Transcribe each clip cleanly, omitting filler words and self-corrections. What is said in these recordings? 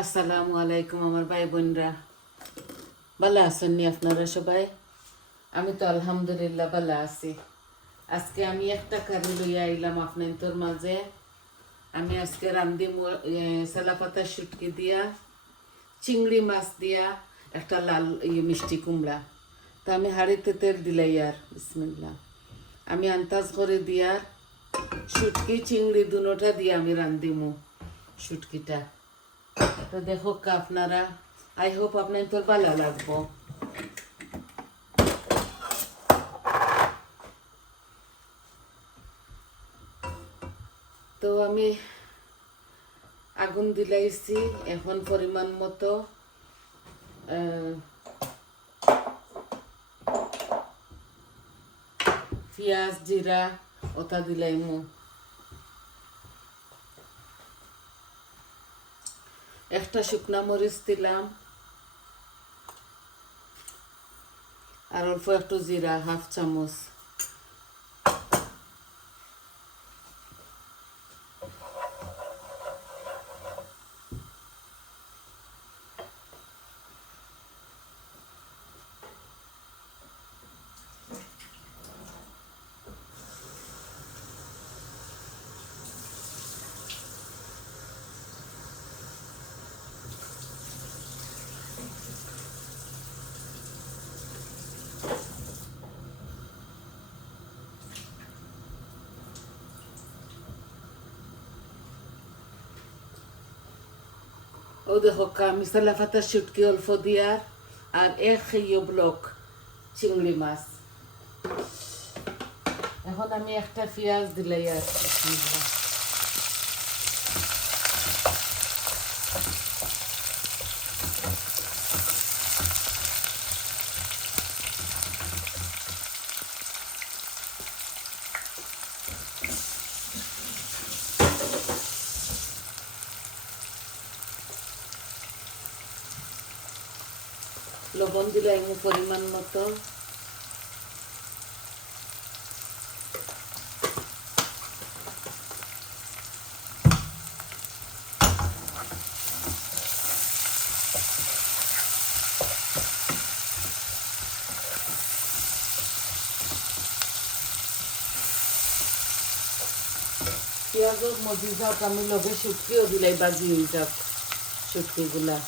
আসসালামু আলাইকুম আমার ভাই বোনরা, ভালো আছেন নি আপনারা সবাই? আমি তো আলহামদুলিল্লাহ ভালো আছি। আজকে আমি একটা কারি লইয়া আইলাম আপনার মাঝে। আমি আজকে রান্ধি সেলাপাতা শুটকি দিয়া, চিংড়ি মাছ দিয়া একটা লাল মিষ্টি কুমড়া। তা আমি হাঁড়িতে তেল দিলাই আর বিসমিল্লাহ। আমি আন্দাজ করে দিয়ার শুটকি চিংড়ি দুনোটা দিয়ে আমি রান্ধিমু শুটকিটা। তো দেখো আপনারা, আই হোপ আপনার তোর ভালো লাগবো। তো আমি আগুন দিলাইছি, এখন পরিমাণ মতো পেঁয়াজ জিরা ওটা দিলাইমু। একটা শুকনা মরিচ দিলাম, আর অল্প একটু জিরা, হাফ চামচ। ও দেখো আমি সেলাপাতা শুটকি অল্প দিয়ার, আর এক ব্লক চিংড়ি মাছ। এখন আমি একটা পেঁয়াজ দিলাই আর লবণ দিলাই পরিমাণ মতো। পেঁয়াজও মজি যাক, আমি লগে শুটকিও দিলাই, বাজি হয়ে যাক শুটকিগুলা।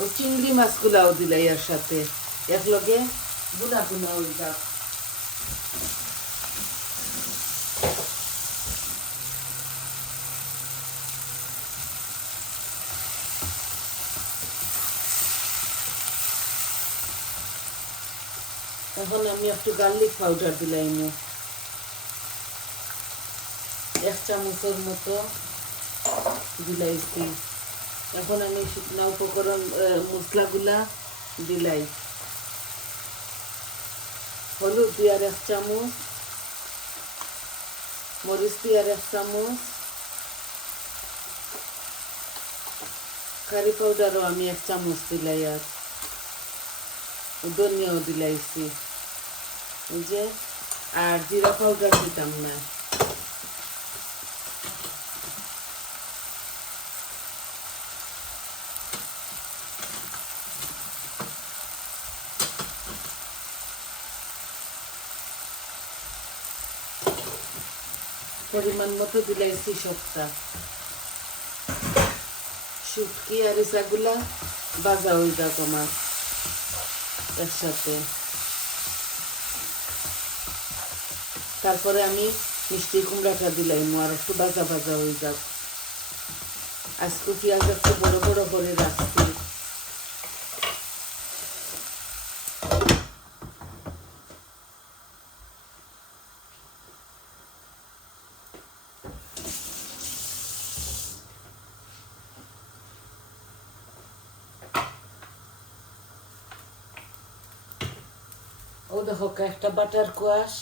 ও চিংড়ি মাছগুলাও দিলাই এর সাথে, একলগে বুনা বুনা হয়ে যাক। এখন আমি একটু গার্লিক পাউডার দিলাম, 1 চামচের মতো দিলাইছি। এখন আমি শুকনা উপকরণ মশলাগুলা দিলাই। হলুদ দিয়ার 1 চামচ, মরিচ দিয়ার 1 চামচ, কারি পাউডারও আমি 1 চামচ দিলাই, আর ধনিয়াও দিলাইছি যে। আর জিরা পাউডার দিতাম না। পরিমাণ মতো দিলাইছি সবটা। শুটকি আর ইসাগুলা ভাজা হয়ে যাক আমার একসাথে। তারপরে আমি মিষ্টি কুমড়াটা দিলাম, আর একটু ভাজা ভাজা হয়ে যাক। আজকে পেঁয়াজ একটু বড় বড় করে রাখছি। ও দেখো একটা বাটার কোয়াশ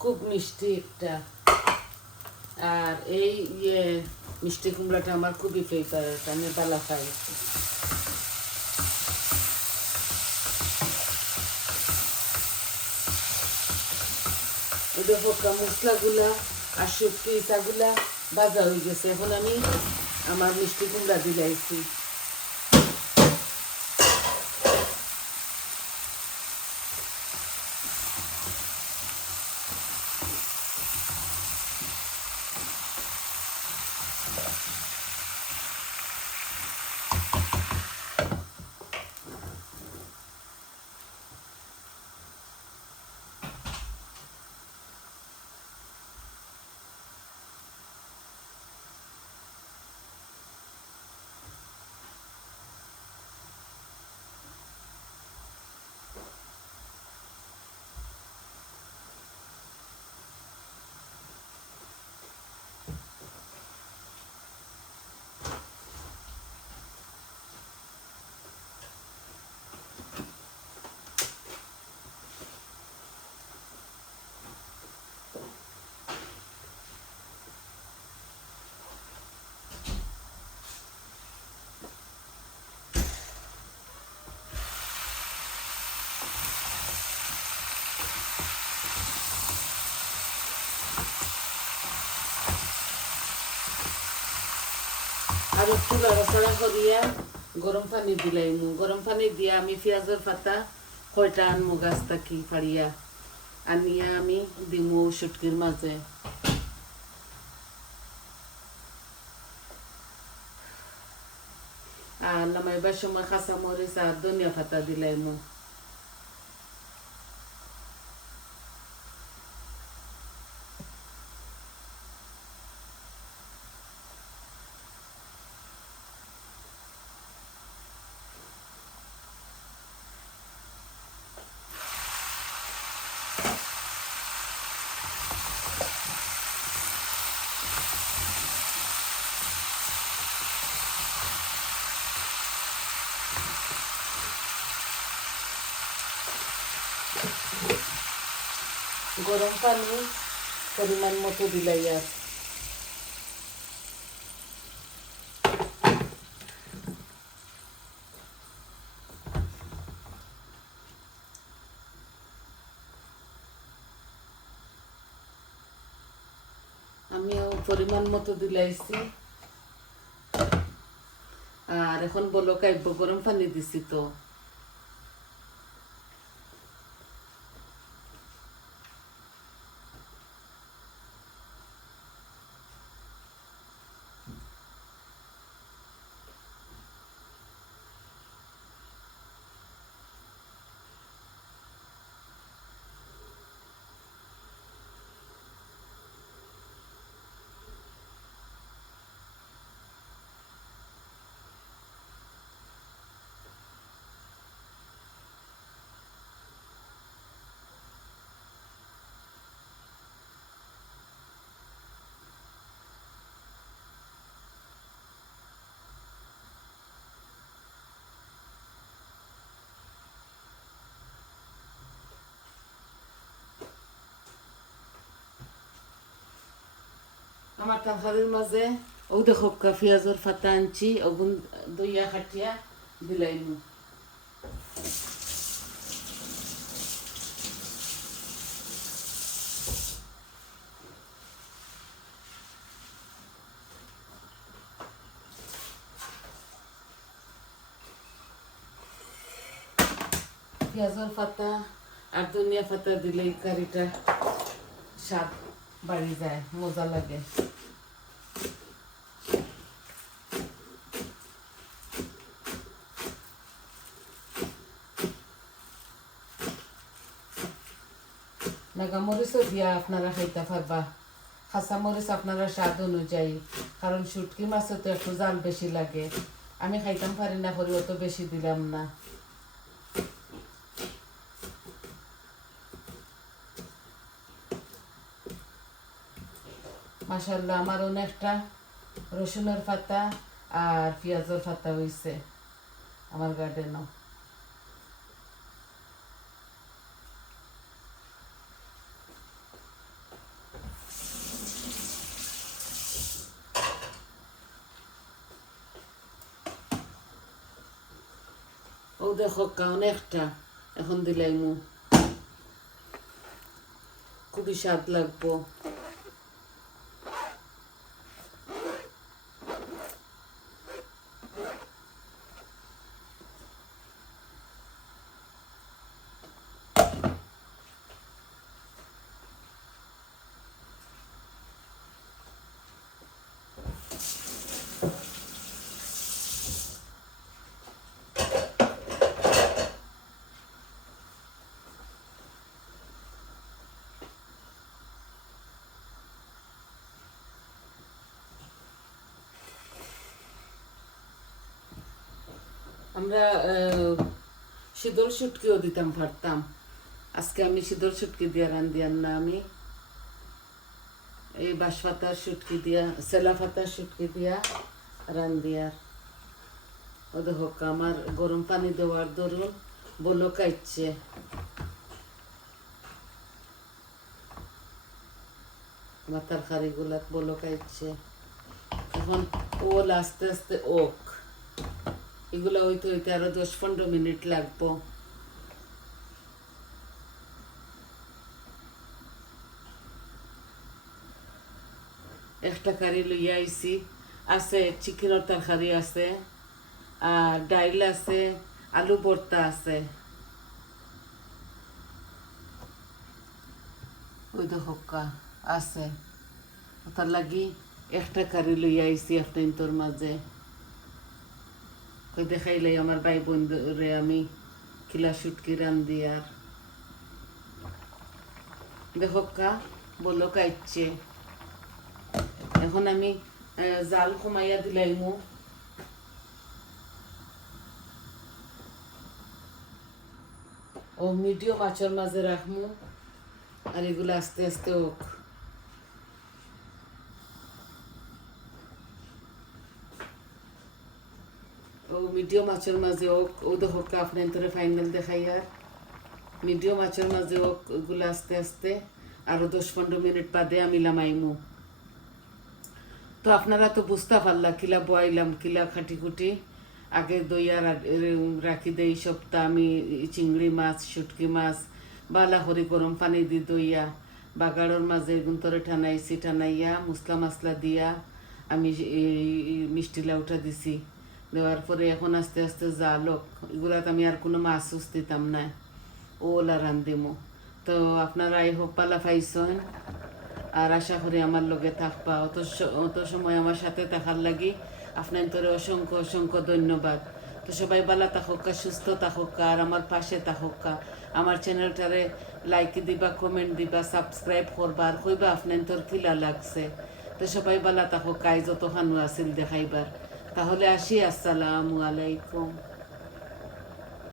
খুব মিষ্টি একটা। আর এই ইয়ে মিষ্টি কুমড়াটা আমার খুবই ফেভারিট, আমি ভালো খাই। ওদের পোকা মশলাগুলা আর শুটকি ইচাগুলা ভাজা হয়ে গেছে, এখন আমি আমার মিষ্টি কুমড়া দিলাইছি। আর একটু নাড়াচাড়া করিয়া গরম পানি দিলাইমু। গরম পানি দিয়া আমি পেঁয়াজের পাতা কয়টা আনমু গাছ থাকি পাড়িয়া আনিয়া আমি দিমু শুটকির মাঝে। আর নামাইবার সময় কাঁচা মরিচ আর ধনিয়া পাতা দিলাইমু। গরম পানি পরিমাণ মতো দিলাই। আর আমিও পরিমাণ মতো দিলাইছি। আর এখন বলো কাইব, গরম পানি দিছি তো। আমার তরকারির মাঝে ও দেখো পেঁয়াজের পাতা আনছি, ওগুন দইয়া খাটিয়া দিলাইমু। পেঁয়াজের পাতা আর ধনিয়া পাতা দিলেই কারিটা স্বাদ বাড়ি যায়, মজা লাগে। নাগা মরিচও দিয়া আপনারা খাইতে পারবা, কাঁচা মরিচ আপনারা স্বাদ অনুযায়ী, কারণ শুটকি মাছে তো একটু জাল বেশি লাগে। আমি খাইতাম পারি না করি অত বেশি দিলাম না। মাশাআল্লাহ আমার অনেকটা রসুনের পাতা আর পেঁয়াজের পাতা হইছে আমার গার্ডেনও। ও দেখো অনেকটা এখন দিলাইমু, খুবই স্বাদ লাগবো। আমরা শীতল শুটকিও দিতাম পারতাম, আজকে আমি শীতল শুটকি দিয়া রান্ধিয়ার না, আমি এই বাঁশপাতার শুটকি দিয়া, সেলা পাতার শুটকি দিয়া রান্ধিয়ার। ও দেখো আমার গরম পানি দেওয়ার দরুন বলক আইছে, আমার তরকারি গুলা বলক আইছে। এখন ওল আস্তে আস্তে ওক, এগুলো হইতে হইতে আরো 10-15 মিনিট লাগবো। একটা কারি লইয়া আইছি, আছে চিকেনের তরকারি আছে, আর ডাইল আছে, আলু ভর্তা আছে। ওই দেখো আছে, তার লাগি একটা কারি লইয়া আইছি আপনার মাঝে। ওই দেখাইলে আমার ভাই বোনরে আমি কিলা শুটকি রান্ধি। আর দেখো বলো কাইছে, এখন আমি জাল কমাইয়া দিলাইমু। ও মিডিয়াম আঁচের মাঝে রাখমু, আর এগুলো আস্তে আস্তে হোক। ও মিডিয়াম আঁচের মাঝে হোক, ও দেখো আপনার ফাইনাল দেখাই। আর মিডিয়াম আঁচের মাঝে হোক, ওগুলো আস্তে আস্তে আরো 10-15 মিনিট বাদে আমি লামাইমু। তো আপনারা তো বুঝতে পারলা কিলা বয়াইলাম, কিলা খাটি খুটি আগে দইয়া রাখি দেই সপ্তাহ। আমি চিংড়ি মাছ, শুটকি মাছ বালা করে গরম পানি দি দইয়া বাগাড়ের মাঝে গুন্তরে ঠানাইছি, ঠানাইয়া মশলা মশলা দিয়া আমি মিষ্টি লাউটা দিছি। দেওয়ার পরে এখন আস্তে আস্তে জালক, এগুলাত আমি আর কোনো মাছ উস দিতাম না, ওলা রান্ধিমো। তো আপনারা এই হোক পালা পাইছেন, আর আশা করি আমার লগে থাকবা। অত সময় আমার সাথে থাকার লাগি আপনার অসংখ্য অসংখ্য ধন্যবাদ। তো সবাই ভালো থাকুকা, সুস্থ থাকুকা, আর আমার পাশে থাকুকা। আমার চ্যানেলটারে লাইক দিবা, কমেন্ট দিবা, সাবস্ক্রাইব করবা, আর কইবা আপনার কিলা লাগছে। তো সবাই ভালো থাকুকা, যত খানু আসিল দেখাইবার। তাহলে আসি, আসসালামু আলাইকুম।